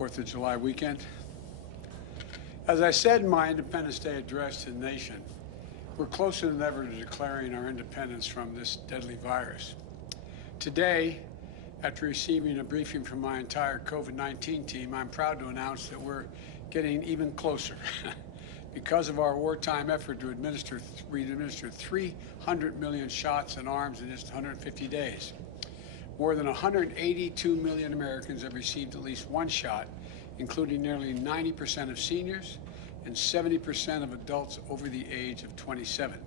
4th of July weekend. As I said in my Independence Day address to the nation, we're closer than ever to declaring our independence from this deadly virus. Today, after receiving a briefing from my entire COVID-19 team, I'm proud to announce that we're getting even closer. Because of our wartime effort to administer 300 million shots in arms in just 150 days. More than 182 million Americans have received at least one shot, including nearly 90% of seniors and 70% of adults over the age of 27.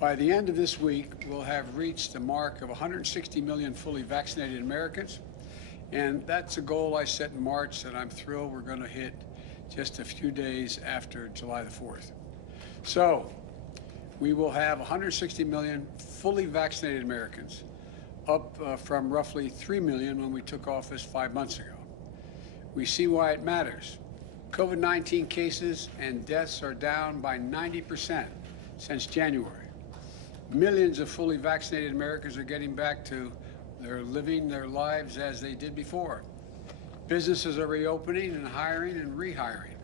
By the end of this week, we'll have reached the mark of 160 million fully vaccinated Americans, and that's a goal I set in March that I'm thrilled we're going to hit just a few days after July the 4th. So we will have 160 million fully vaccinated Americans, up from roughly 3 million when we took office 5 months ago. We see why it matters. COVID-19 cases and deaths are down by 90% since January. Millions of fully vaccinated Americans are getting back to living their lives as they did before. Businesses are reopening and hiring and rehiring.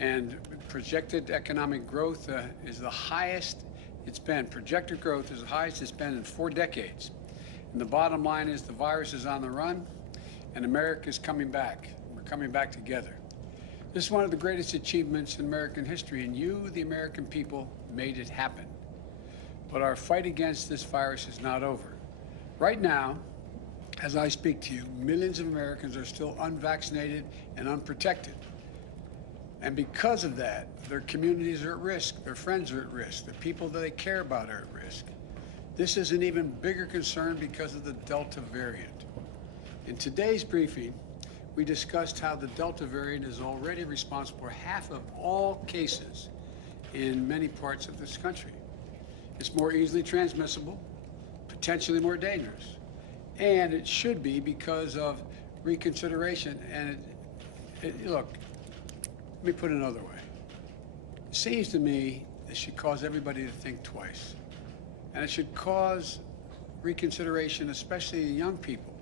And projected economic growth is the highest it's been. Projected growth is the highest it's been in 4 decades. And the bottom line is the virus is on the run and America is coming back. We're coming back together. This is one of the greatest achievements in American history, and you, the American people, made it happen. But our fight against this virus is not over. Right now, as I speak to you, millions of Americans are still unvaccinated and unprotected. And because of that, their communities are at risk, their friends are at risk, the people that they care about are at risk. This is an even bigger concern because of the Delta variant. In today's briefing, we discussed how the Delta variant is already responsible for half of all cases in many parts of this country. It's more easily transmissible, potentially more dangerous. And it should be because of reconsideration. And look, let me put it another way. It seems to me it should cause everybody to think twice. And it should cause reconsideration, especially young people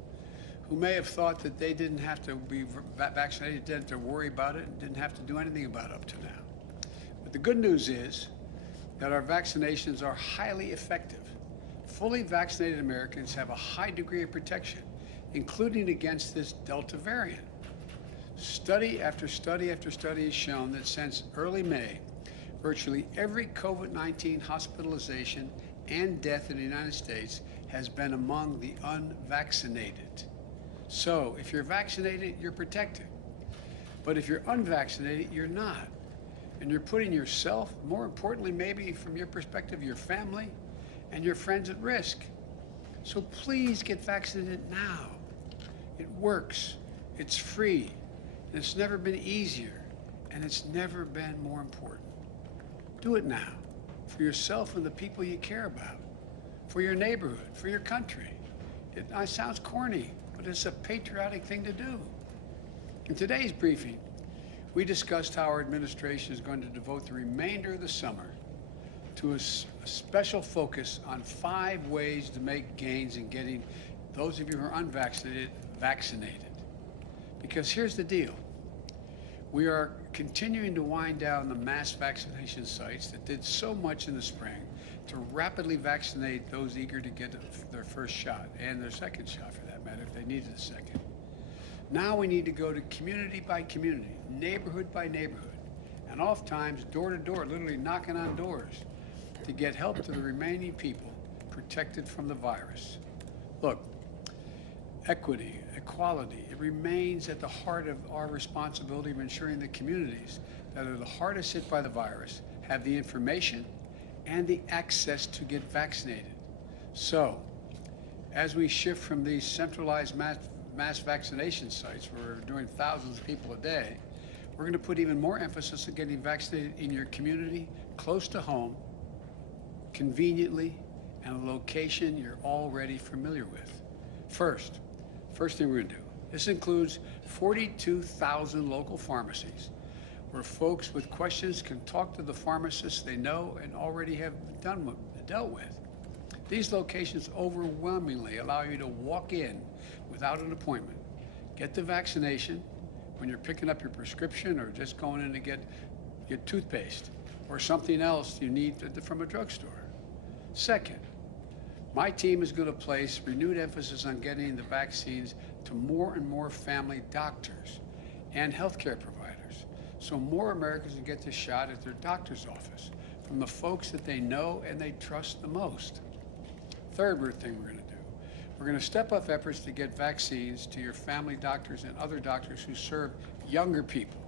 who may have thought that they didn't have to be vaccinated, didn't have to worry about it, and didn't have to do anything about it up to now. But the good news is that our vaccinations are highly effective. Fully vaccinated Americans have a high degree of protection, including against this Delta variant. Study after study after study has shown that since early May, virtually every COVID-19 hospitalization and death in the United States has been among the unvaccinated. So if you're vaccinated, you're protected. But if you're unvaccinated, you're not. And you're putting yourself, more importantly, maybe from your perspective, your family and your friends at risk. So please get vaccinated now. It works, it's free, and it's never been easier, and it's never been more important. Do it now, for yourself and the people you care about, for your neighborhood, for your country. It sounds corny, but it's a patriotic thing to do. In today's briefing, we discussed how our administration is going to devote the remainder of the summer to a special focus on 5 ways to make gains in getting those of you who are unvaccinated vaccinated. Because here's the deal. We are continuing to wind down the mass vaccination sites that did so much in the spring to rapidly vaccinate those eager to get their first shot and their second shot, for that matter, if they needed a second. Now we need to go to community by community, neighborhood by neighborhood, and oftentimes door to door, literally knocking on doors to get help to the remaining people protected from the virus. Look, equity, equality, it remains at the heart of our responsibility of ensuring the communities that are the hardest hit by the virus have the information and the access to get vaccinated. So, as we shift from these centralized mass vaccination sites where we're doing thousands of people a day, we're going to put even more emphasis on getting vaccinated in your community, close to home, conveniently, and a location you're already familiar with. First thing we're going to do, this includes 42,000 local pharmacies where folks with questions can talk to the pharmacists they know and already have dealt with. These locations overwhelmingly allow you to walk in without an appointment, get the vaccination, when you're picking up your prescription or just going in to get toothpaste or something else you need from a drugstore. Second, my team is going to place renewed emphasis on getting the vaccines to more and more family doctors and healthcare providers, so more Americans can get the shot at their doctor's office from the folks that they know and they trust the most. Third thing we're going to do, we're going to step up efforts to get vaccines to your family doctors and other doctors who serve younger people,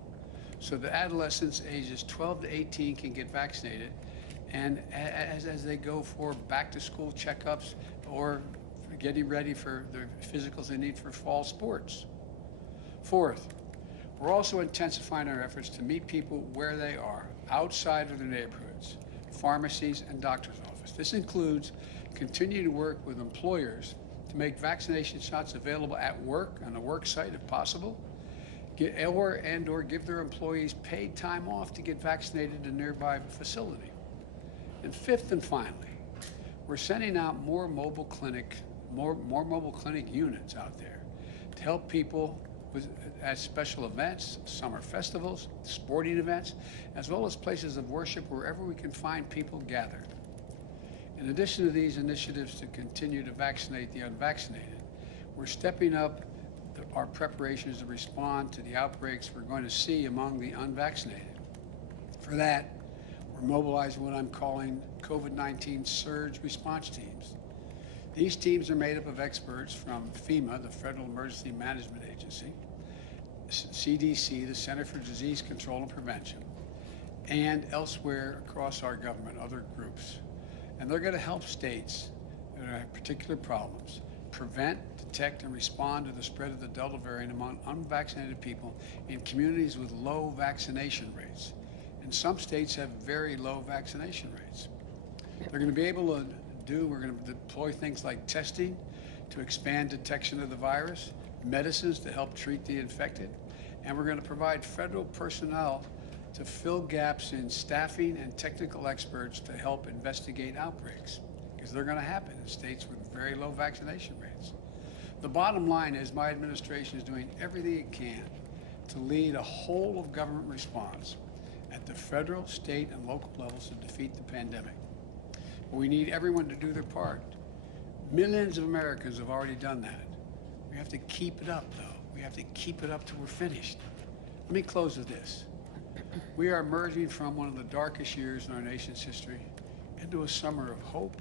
so that adolescents ages 12 to 18 can get vaccinated, and as they go for back-to-school checkups or getting ready for the physicals they need for fall sports. Fourth, we're also intensifying our efforts to meet people where they are, outside of their neighborhoods, pharmacies, and doctor's offices. This includes continuing to work with employers to make vaccination shots available at work, on the work site if possible, or give their employees paid time off to get vaccinated in a nearby facility. And fifth and finally, we're sending out more mobile clinic units out there to help people at special events, summer festivals, sporting events, as well as places of worship wherever we can find people gathered. In addition to these initiatives to continue to vaccinate the unvaccinated, we're stepping up our preparations to respond to the outbreaks we're going to see among the unvaccinated. For that, we're mobilizing what I'm calling COVID-19 surge response teams. These teams are made up of experts from FEMA, the Federal Emergency Management Agency, CDC, the Center for Disease Control and Prevention, and elsewhere across our government, other groups. And they're going to help states that have particular problems prevent, detect, and respond to the spread of the Delta variant among unvaccinated people in communities with low vaccination rates. And some states have very low vaccination rates. They're going to be able to we're going to deploy things like testing to expand detection of the virus, medicines to help treat the infected, and we're going to provide federal personnel to fill gaps in staffing and technical experts to help investigate outbreaks, because they're going to happen in states with very low vaccination rates. The bottom line is my administration is doing everything it can to lead a whole of government response at the federal, state, and local levels to defeat the pandemic. But we need everyone to do their part. Millions of Americans have already done that. We have to keep it up, though. We have to keep it up till we're finished. Let me close with this. We are emerging from one of the darkest years in our nation's history into a summer of hope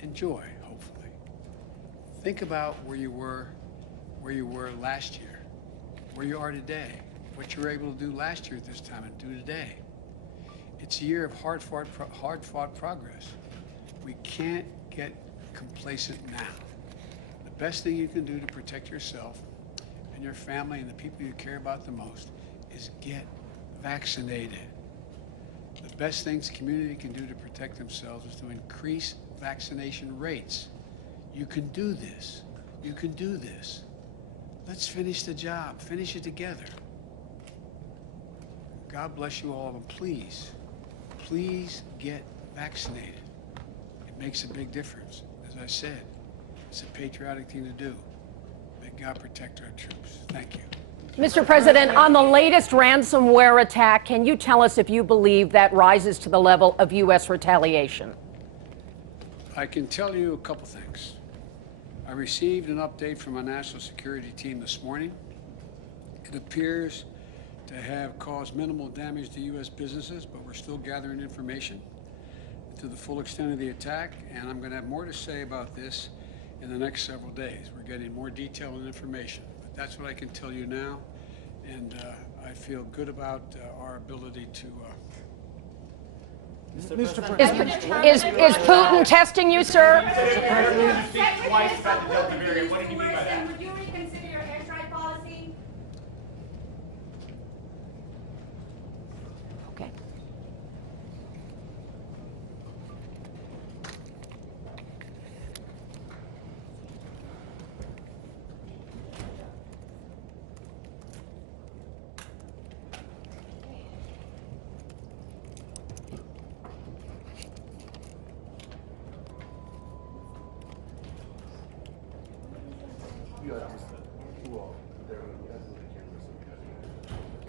and joy, hopefully. Think about where you were last year, where you are today, what you were able to do last year at this time and do today. It's a year of hard-fought progress. We can't get complacent now. The best thing you can do to protect yourself and your family and the people you care about the most is get vaccinated. The best things the community can do to protect themselves is to increase vaccination rates. You can do this. You can do this. Let's finish the job. Finish it together. God bless you all, and please, please get vaccinated. It makes a big difference. As I said, it's a patriotic thing to do. May God protect our troops. Thank you. Mr. President, on the latest ransomware attack, can you tell us if you believe that rises to the level of U.S. retaliation? I can tell you a couple things. I received an update from a national security team this morning. It appears to have caused minimal damage to U.S. businesses, but we're still gathering information to the full extent of the attack, and I'm going to have more to say about this in the next several days. We're getting more detail and information, but that's what I can tell you now, and I feel good about our ability to... Mr. President, is Putin testing you, sir? Mr. President, you speak twice about the Delta variant. What do you mean by that? Would you reconsider your airstrike policy? Okay.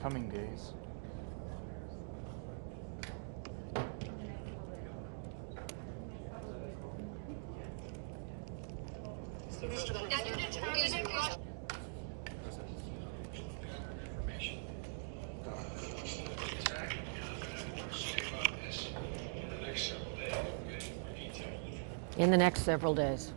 coming days. In the next several days.